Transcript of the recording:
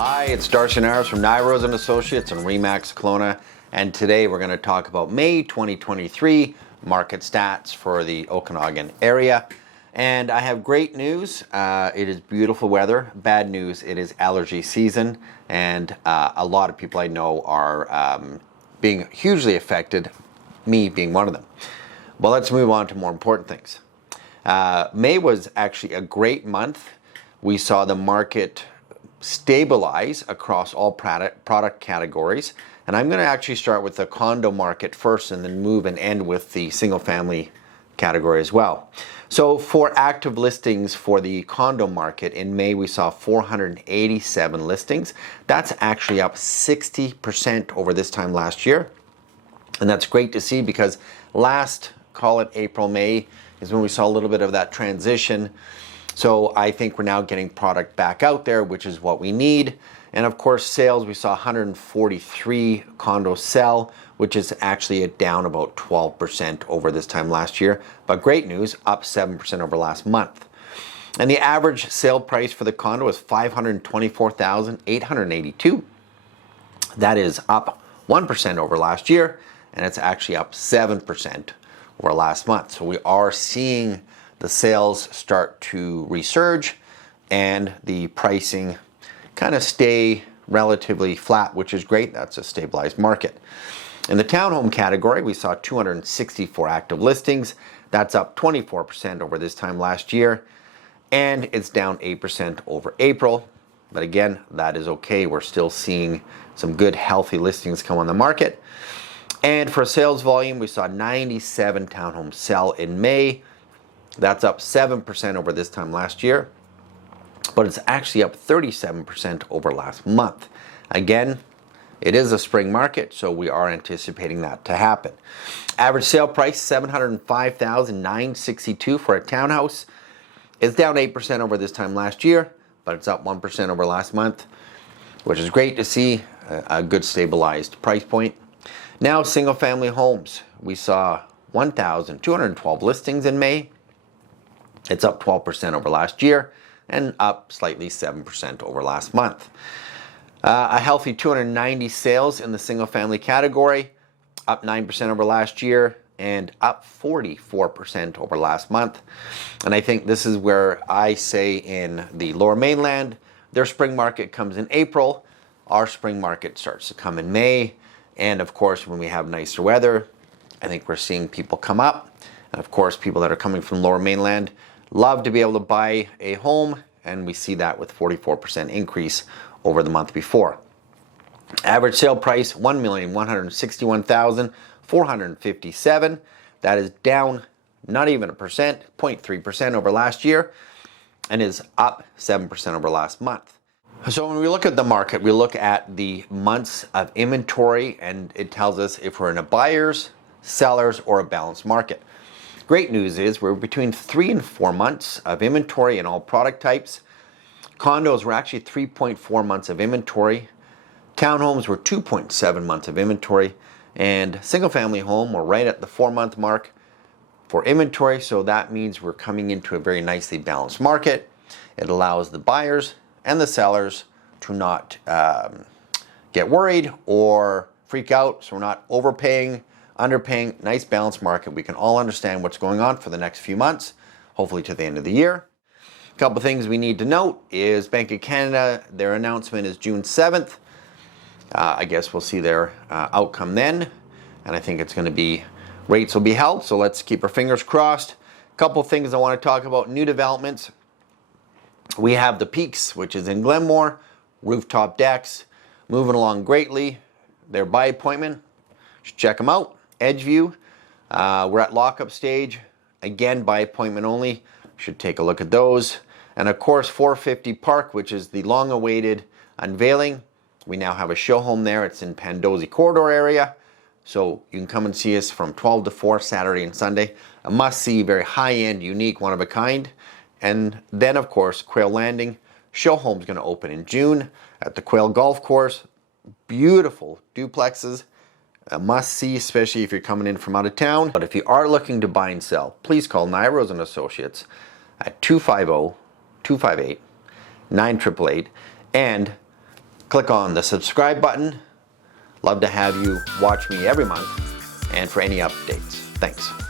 Hi, it's Darcy Nyrose from Nyrose and Associates in Remax, Kelowna, and today we're going to talk about May 2023 market stats for the Okanagan area. And I have great news. It is beautiful weather. Bad news, it is allergy season, and a lot of people I know are being hugely affected, me being one of them. Well, let's move on to more important things. May was actually a great month. We saw the market stabilize across all product categories. And I'm going to actually start with the condo market first and then move and end with the single family category as well. So for active listings for the condo market in May, we saw 487 listings. That's actually up 60% over this time last year. And that's great to see because last, call it April, May, is when we saw a little bit of that transition. So I think we're now getting product back out there, which is what we need. And of course, sales, we saw 143 condos sell, which is actually down about 12% over this time last year. But great news, up 7% over last month. And the average sale price for the condo is $524,882. That is up 1% over last year, and it's actually up 7% over last month. So we are seeing the sales start to resurge and the pricing kind of stay relatively flat, which is great. That's a stabilized market. In the townhome category, we saw 264 active listings. That's up 24% over this time last year, and it's down 8% over April. But again, that is okay. We're still seeing some good, healthy listings come on the market. And for sales volume, we saw 97 townhomes sell in May. That's up 7% over this time last year, but it's actually up 37% over last month. Again, it is a spring market, so we are anticipating that to happen. Average sale price, $705,962 for a townhouse. It's down 8% over this time last year, but it's up 1% over last month, which is great to see, a good stabilized price point. Now, single family homes. We saw 1,212 listings in May. It's up 12% over last year and up slightly 7% over last month. A healthy 290 sales in the single family category, up 9% over last year and up 44% over last month. And I think this is where I say in the Lower Mainland, their spring market comes in April. Our spring market starts to come in May. And of course, when we have nicer weather, I think we're seeing people come up. And of course, people that are coming from Lower Mainland love to be able to buy a home, and we see that with 44% increase over the month before. Average sale price, $1,161,457. That is down not even 0.3% over last year, and is up 7% over last month. So when we look at the market, we look at the months of inventory, and it tells us if we're in a buyer's, seller's, or a balanced market. Great news is we're between 3 and 4 months of inventory in all product types. Condos were actually 3.4 months of inventory. Townhomes were 2.7 months of inventory. And single family home, we're right at the 4-month mark for inventory. So that means we're coming into a very nicely balanced market. It allows the buyers and the sellers to not get worried or freak out. So we're not overpaying, underpaying. Nice balanced market. We can all understand what's going on for the next few months, hopefully to the end of the year. A couple things we need to note is Bank of Canada, their announcement is June 7th. I guess we'll see their outcome then. And I think it's going to be, rates will be held. So let's keep our fingers crossed. A couple things I want to talk about, new developments. We have the Peaks, which is in Glenmore, rooftop decks, moving along greatly. They're by appointment. Should check them out. Edgeview, we're at lockup stage, again by appointment only. Should take a look at those. And of course, 450 Park, which is the long-awaited unveiling. We now have a show home there. It's in Pandosy Corridor area. So you can come and see us from 12 to 4 Saturday and Sunday. A must-see, very high-end, unique, one-of-a-kind. And then, of course, Quail Landing. Show home's going to open in June at the Quail Golf Course. Beautiful duplexes. A must-see, especially if you're coming in from out of town. But if you are looking to buy and sell, please call Nyrose and Associates at 250-258-9888. And click on the subscribe button. Love to have you watch me every month and for any updates. Thanks.